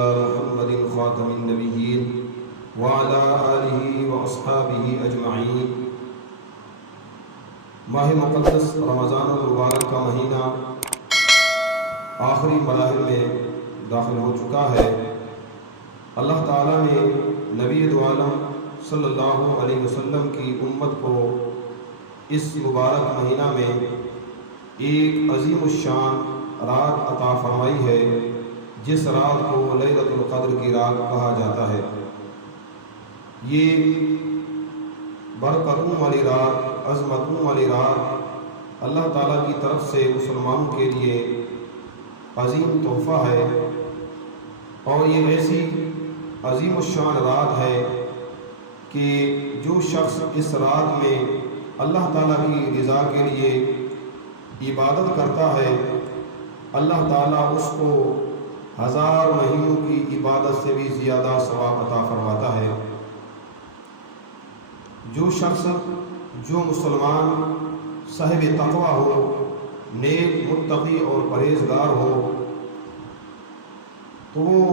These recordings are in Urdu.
محمد خاتم النبیین وعلی آلہ واصحابہ اجمعین۔ ماہ مقدس رمضان المبارک کا مہینہ آخری مراحل میں داخل ہو چکا ہے۔ اللہ تعالیٰ نے نبی دو عالم صلی اللہ علیہ وسلم کی امت کو اس مبارک مہینہ میں ایک عظیم الشان رات عطا فرمائی ہے، جس رات کو لیلۃ القدر کی رات کہا جاتا ہے۔ یہ برکتوں والی رات، عظمتوں والی رات اللہ تعالیٰ کی طرف سے مسلمانوں کے لیے عظیم تحفہ ہے، اور یہ ایسی عظیم الشان رات ہے کہ جو شخص اس رات میں اللہ تعالیٰ کی رضا کے لیے عبادت کرتا ہے، اللہ تعالیٰ اس کو 1000 مہینوں کی عبادت سے بھی زیادہ ثواب عطا فرماتا ہے۔ جو شخص، جو مسلمان صاحب تقویٰ ہو، نیک متقی اور پرہیزگار ہو، تو وہ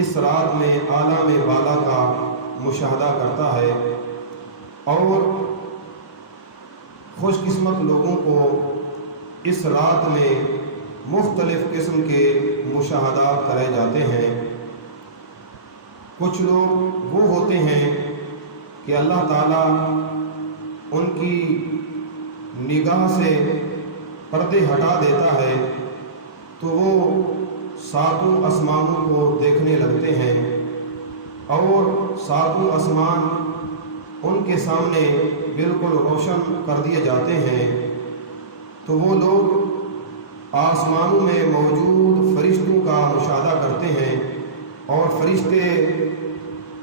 اس رات میں عالم بالا کا مشاہدہ کرتا ہے، اور خوش قسمت لوگوں کو اس رات میں مختلف قسم کے مشاہدات کرائے جاتے ہیں۔ کچھ لوگ وہ ہوتے ہیں کہ اللہ تعالیٰ ان کی نگاہ سے پردے ہٹا دیتا ہے، تو وہ 7 آسمانوں کو دیکھنے لگتے ہیں، اور 7 آسمان ان کے سامنے بالکل روشن کر دیے جاتے ہیں۔ تو وہ لوگ آسمانوں میں موجود فرشتوں کا مشاہدہ کرتے ہیں، اور فرشتے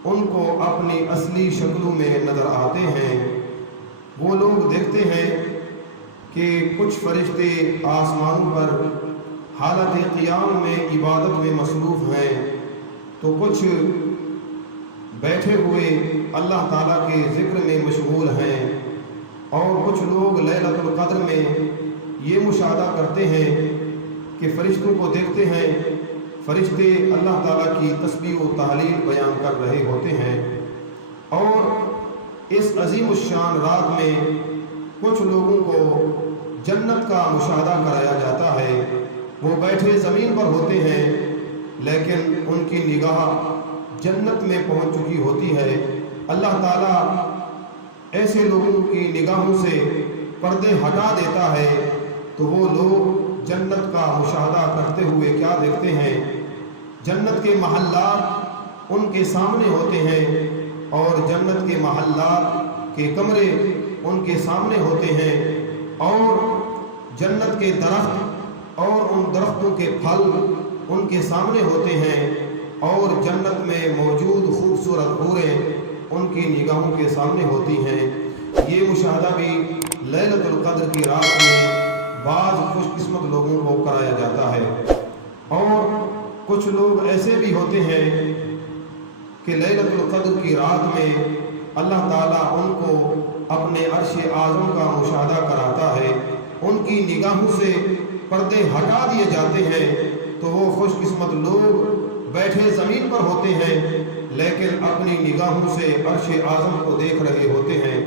ان کو اپنی اصلی شکلوں میں نظر آتے ہیں۔ وہ لوگ دیکھتے ہیں کہ کچھ فرشتے آسمانوں پر حالت قیام میں عبادت میں مصروف ہیں، تو کچھ بیٹھے ہوئے اللہ تعالیٰ کے ذکر میں مشغول ہیں، اور کچھ لوگ لیلۃ القدر میں یہ مشاہدہ کرتے ہیں کہ فرشتوں کو دیکھتے ہیں، فرشتے اللہ تعالیٰ کی تسبیح و تہلیل بیان کر رہے ہوتے ہیں۔ اور اس عظیم الشان رات میں کچھ لوگوں کو جنت کا مشاہدہ کرایا جاتا ہے۔ وہ بیٹھے زمین پر ہوتے ہیں، لیکن ان کی نگاہ جنت میں پہنچ چکی ہوتی ہے۔ اللہ تعالیٰ ایسے لوگوں کی نگاہوں سے پردے ہٹا دیتا ہے، تو وہ لوگ جنت کا مشاہدہ کرتے ہوئے کیا دیکھتے ہیں؟ جنت کے محلات ان کے سامنے ہوتے ہیں، اور جنت کے محلات کے کمرے ان کے سامنے ہوتے ہیں، اور جنت کے درخت اور ان درختوں کے پھل ان کے سامنے ہوتے ہیں، اور جنت میں موجود خوبصورت حوریں ان کی نگاہوں کے سامنے ہوتی ہیں۔ یہ مشاہدہ بھی لیلۃ القدر کی رات میں بعض خوش قسمت لوگوں کو کرایا جاتا ہے۔ اور کچھ لوگ ایسے بھی ہوتے ہیں کہ لیلۃ القدر کی رات میں اللہ تعالیٰ ان کو اپنے عرش اعظم کا مشاہدہ کراتا ہے، ان کی نگاہوں سے پردے ہٹا دیے جاتے ہیں، تو وہ خوش قسمت لوگ بیٹھے زمین پر ہوتے ہیں، لیکن اپنی نگاہوں سے عرش اعظم کو دیکھ رہے ہوتے ہیں۔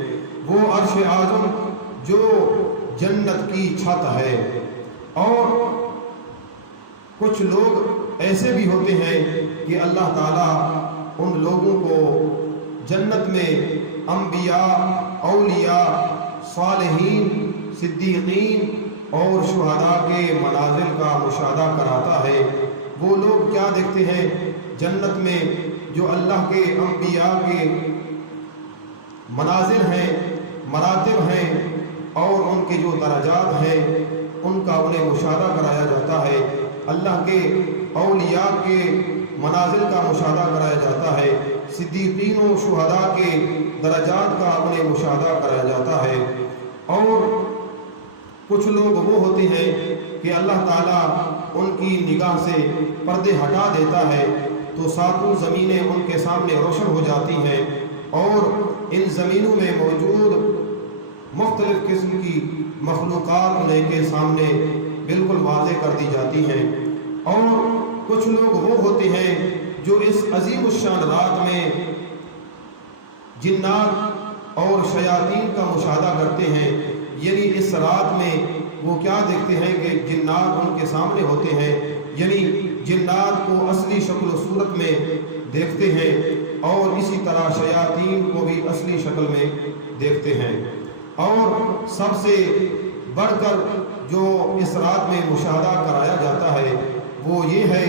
وہ عرش اعظم جو جنت کی چھت ہے۔ اور کچھ لوگ ایسے بھی ہوتے ہیں کہ اللہ تعالیٰ ان لوگوں کو جنت میں انبیاء، اولیاء، صالحین، صدیقین اور شہداء کے منازل کا مشاہدہ کراتا ہے۔ وہ لوگ کیا دیکھتے ہیں؟ جنت میں جو اللہ کے انبیاء کے منازل ہیں، مراتب ہیں، اور ان کے جو درجات ہیں، ان کا انہیں مشاہدہ کرایا جاتا ہے۔ اللہ کے اولیاء کے منازل کا مشاہدہ کرایا جاتا ہے، صدیقین و شہداء کے درجات کا انہیں مشاہدہ کرایا جاتا ہے۔ اور کچھ لوگ وہ ہوتے ہیں کہ اللہ تعالیٰ ان کی نگاہ سے پردے ہٹا دیتا ہے، تو 7 زمینیں ان کے سامنے روشن ہو جاتی ہیں، اور ان زمینوں میں موجود مختلف قسم کی مخلوقات انہیں کے سامنے بالکل واضح کر دی جاتی ہیں۔ اور کچھ لوگ وہ ہوتے ہیں جو اس عظیم الشان رات میں جنات اور شیاطین کا مشاہدہ کرتے ہیں، یعنی اس رات میں وہ کیا دیکھتے ہیں کہ جنات ان کے سامنے ہوتے ہیں، یعنی جنات کو اصلی شکل و صورت میں دیکھتے ہیں اور اسی طرح شیاطین کو بھی اصلی شکل میں دیکھتے ہیں۔ اور سب سے بڑھ کر جو اس رات میں مشاہدہ کرایا جاتا ہے وہ یہ ہے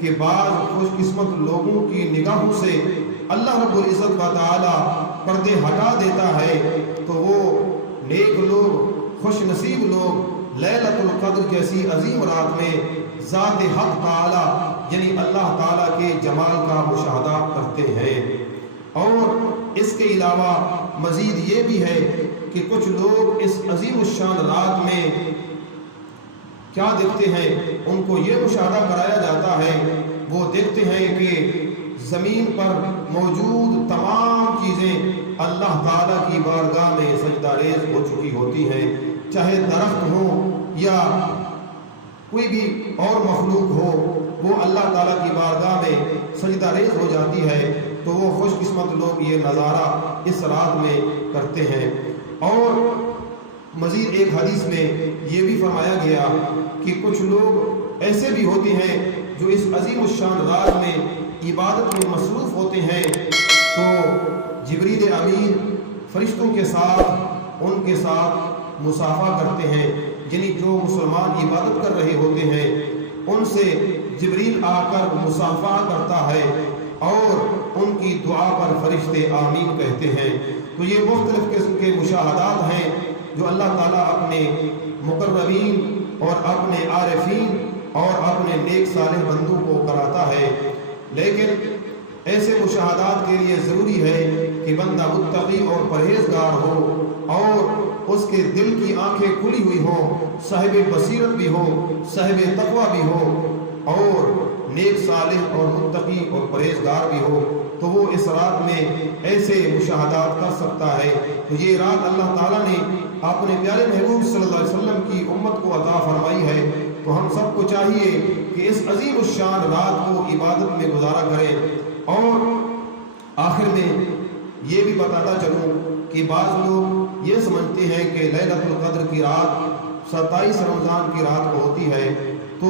کہ بعض خوش قسمت لوگوں کی نگاہوں سے اللہ رب العزت و تعالی پردے ہٹا دیتا ہے، تو وہ نیک لوگ، خوش نصیب لوگ لیلۃ القدر جیسی عظیم رات میں ذات حق تعالی یعنی اللہ تعالیٰ کے جمال کا مشاہدہ کرتے ہیں۔ اور اس کے علاوہ مزید یہ بھی ہے کہ کچھ لوگ اس عظیم الشان رات میں کیا دیکھتے ہیں، ان کو یہ مشاہدہ کرایا جاتا ہے، وہ دیکھتے ہیں کہ زمین پر موجود تمام چیزیں اللہ تعالیٰ کی بارگاہ میں سجدہ ریز ہو چکی ہوتی ہیں، چاہے درخت ہو یا کوئی بھی اور مخلوق ہو، وہ اللہ تعالیٰ کی بارگاہ میں سجدہ ریز ہو جاتی ہے، تو وہ خوش قسمت لوگ یہ نظارہ اس رات میں کرتے ہیں۔ اور مزید ایک حدیث میں یہ بھی فرمایا گیا کہ کچھ لوگ ایسے بھی ہوتے ہیں جو اس عظیم الشان رات میں عبادت میں مصروف ہوتے ہیں، تو جبریل امین فرشتوں کے ساتھ ان کے ساتھ مصافحہ کرتے ہیں، یعنی جو مسلمان عبادت کر رہے ہوتے ہیں ان سے جبریل آ کر مصافحہ کرتا ہے اور ان کی دعا پر فرشتے آمین کہتے ہیں۔ تو یہ مختلف قسم کے مشاہدات ہیں جو اللہ تعالیٰ اپنے مقربین اور اپنے عارفین اور اپنے نیک صالح بندوں کو کراتا ہے، لیکن ایسے مشاہدات کے لیے ضروری ہے کہ بندہ متقی اور پرہیزگار ہو اور اس کے دل کی آنکھیں کھلی ہوئی ہوں، صاحب بصیرت بھی ہو، صاحب تقوی بھی ہو اور نیک صالح اور متقی اور پرہیزگار بھی ہو، تو وہ اس رات میں ایسے مشاہدات کر سکتا ہے۔ تو یہ رات اللہ تعالیٰ نے اپنے پیارے محبوب صلی اللہ علیہ وسلم کی امت کو عطا فرمائی ہے، تو ہم سب کو چاہیے کہ اس عظیم الشان رات کو عبادت میں گزارا کریں۔ اور آخر میں یہ بھی بتاتا چلوں کہ بعض لوگ یہ سمجھتے ہیں کہ لیلۃ القدر کی رات 27 رمضان کی رات کو ہوتی ہے، تو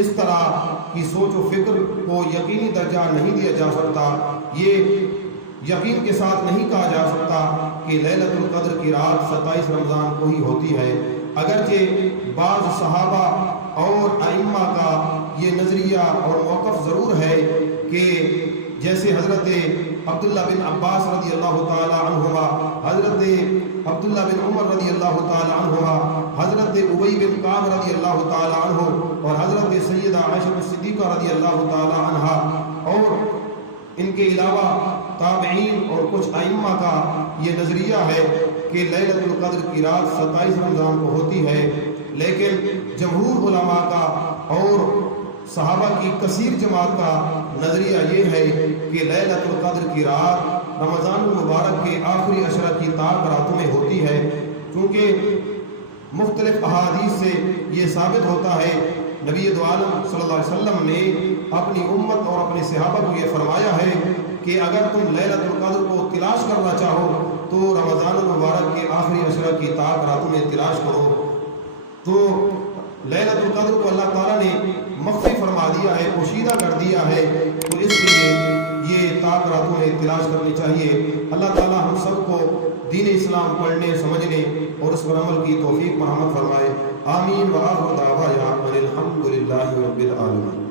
اس طرح کی سوچ و فکر کو یقینی درجہ نہیں دیا جا سکتا، یہ یقین کے ساتھ نہیں کہا جا سکتا کہ لیلۃ القدر کی رات 27 رمضان کو ہی ہوتی ہے، اگرچہ بعض صحابہ اور ائمہ کا یہ نظریہ اور موقف ضرور ہے کہ جیسے حضرت عبداللہ بن عباس رضی اللہ تعالی عنہما، حضرت عبداللہ بن عمر رضی اللہ تعالی عنہما، حضرت ابی بن کعب رضی اللہ تعالی عنہ اور حضرت سیدہ عائشہ صدیقہ رضی اللہ تعالی عنہا، اور ان کے علاوہ تابعین اور کچھ ائمہ کا یہ نظریہ ہے کہ لیلۃ القدر کی رات 27 رمضان کو ہوتی ہے، لیکن جمہور علماء کا اور صحابہ کی کثیر جماعت کا نظریہ یہ ہے کہ لیلۃ القدر کی رات رمضان المبارک کے آخری عشرہ کی طاق راتوں میں ہوتی ہے، کیونکہ مختلف احادیث سے یہ ثابت ہوتا ہے، نبی دو عالم صلی اللہ علیہ وسلم نے اپنی امت اور اپنے صحابہ کو یہ فرمایا ہے کہ اگر تم لیلۃ القدر کو تلاش کرنا چاہو تو رمضان المبارک کے آخری عشرہ کی طاق راتوں میں تلاش کرو۔ تو لیلۃ القدر کو اللہ تعالیٰ نے مخفی فرما دیا ہے، پوشیدہ کر دیا ہے، تو اس لیے یہ طاق راتوں میں تلاش کرنی چاہیے۔ اللہ تعالیٰ ہم سب کو دین اسلام پڑھنے، سمجھنے اور اس پر عمل کی توفیق مرحمت فرمائے۔ آمین۔ وآخر دعوانا ان الحمد للہ رب العالمین۔